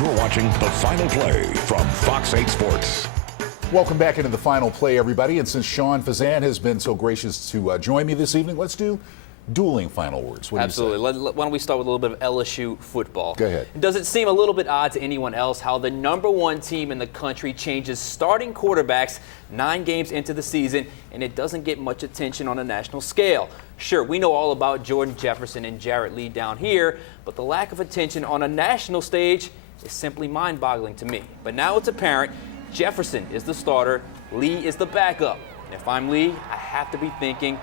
You're watching The Final Play from Fox 8 Sports. Welcome back into The Final Play, everybody. And since Sean Fazan has been so gracious to join me this evening, let's do dueling final words. What Absolutely. do you say? Why don't we start with a little bit of LSU football? Go ahead. Does it seem a little bit odd to anyone else how the #1 team in the country changes starting quarterbacks 9 games into the season and it doesn't get much attention on a national scale? Sure, we know all about Jordan Jefferson and Jarrett Lee down here, but the lack of attention on a national stage is simply mind-boggling to me. But now it's apparent Jefferson is the starter, Lee is the backup. And if I'm Lee, I have to be thinking,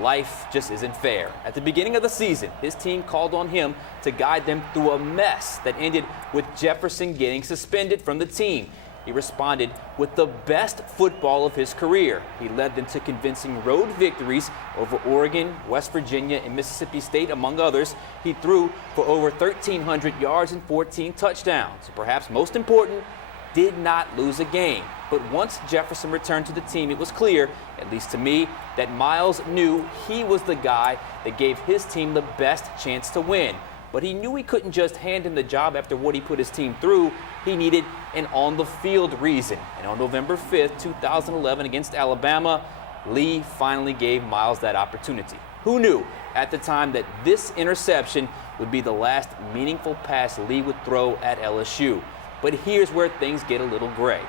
life just isn't fair. At the beginning of the season, his team called on him to guide them through a mess that ended with Jefferson getting suspended from the team. He responded with the best football of his career. He led them to convincing road victories over Oregon, West Virginia, and Mississippi State, among others. He threw for over 1,300 yards and 14 touchdowns. Perhaps most important, did not lose a game. But once Jefferson returned to the team, it was clear, at least to me, that Miles knew he was the guy that gave his team the best chance to win. But he knew he couldn't just hand him the job after what he put his team through. He needed an on-the-field reason. And on November 5th, 2011, against Alabama, Lee finally gave Miles that opportunity. Who knew at the time that this interception would be the last meaningful pass Lee would throw at LSU? But here's where things get a little gray.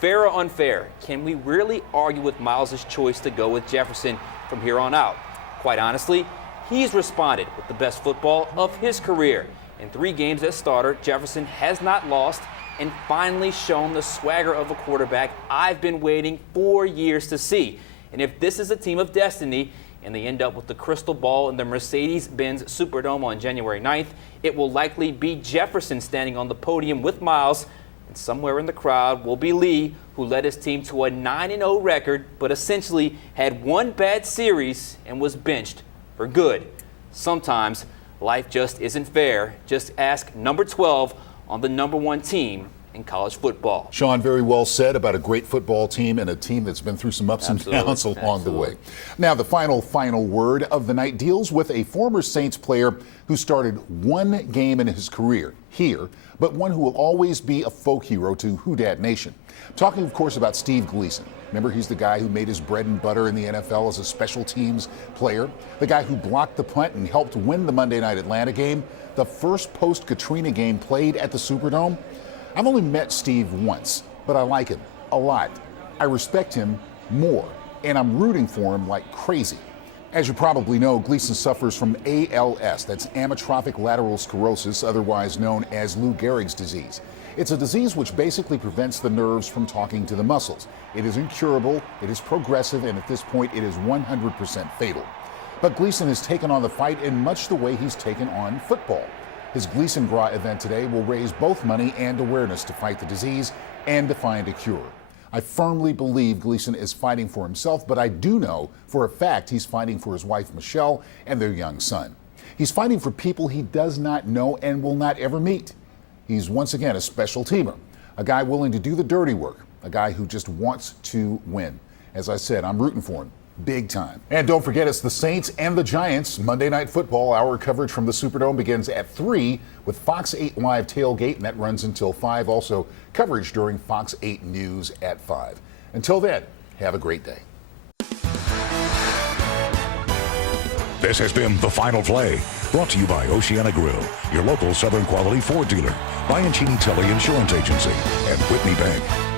Fair or unfair, can we really argue with Miles' choice to go with Jefferson from here on out? Quite honestly, he's responded with the best football of his career. In 3 games as starter, Jefferson has not lost and finally shown the swagger of a quarterback I've been waiting 4 years to see. And if this is a team of destiny and they end up with the crystal ball in the Mercedes-Benz Superdome on January 9th, it will likely be Jefferson standing on the podium with Miles, and somewhere in the crowd will be Lee, who led his team to a 9-0 record, but essentially had 1 bad series and was benched for good. Sometimes life just isn't fair. Just ask number 12 on the #1 team in college football. Sean, very well said about a great football team and a team that's been through some ups and downs along the way. Now, the final word of the night deals with a former Saints player who started 1 game in his career here, but one who will always be a folk hero to Who Dat Nation. Talking, of course, about Steve Gleason. Remember, he's the guy who made his bread and butter in the NFL as a special teams player, the guy who blocked the punt and helped win the Monday Night Atlanta game, the first post-Katrina game played at the Superdome. I've only met Steve once, but I like him a lot. I respect him more, and I'm rooting for him like crazy. As you probably know, Gleason suffers from ALS, that's amyotrophic lateral sclerosis, otherwise known as Lou Gehrig's disease. It's a disease which basically prevents the nerves from talking to the muscles. It is incurable, it is progressive, and at this point it is 100% fatal. But Gleason has taken on the fight in much the way he's taken on football. His Gleason Gras event today will raise both money and awareness to fight the disease and to find a cure. I firmly believe Gleason is fighting for himself, but I do know for a fact he's fighting for his wife, Michelle, and their young son. He's fighting for people he does not know and will not ever meet. He's once again a special teamer, a guy willing to do the dirty work, a guy who just wants to win. As I said, I'm rooting for him. Big time. And don't forget, it's the Saints and the Giants. Monday Night Football. Our coverage from the Superdome begins at 3 with Fox 8 Live Tailgate, and that runs until 5. Also, coverage during Fox 8 News at 5. Until then, have a great day. This has been The Final Play, brought to you by Oceana Grill, your local Southern quality Ford dealer, Bianchini Telly Insurance Agency, and Whitney Bank.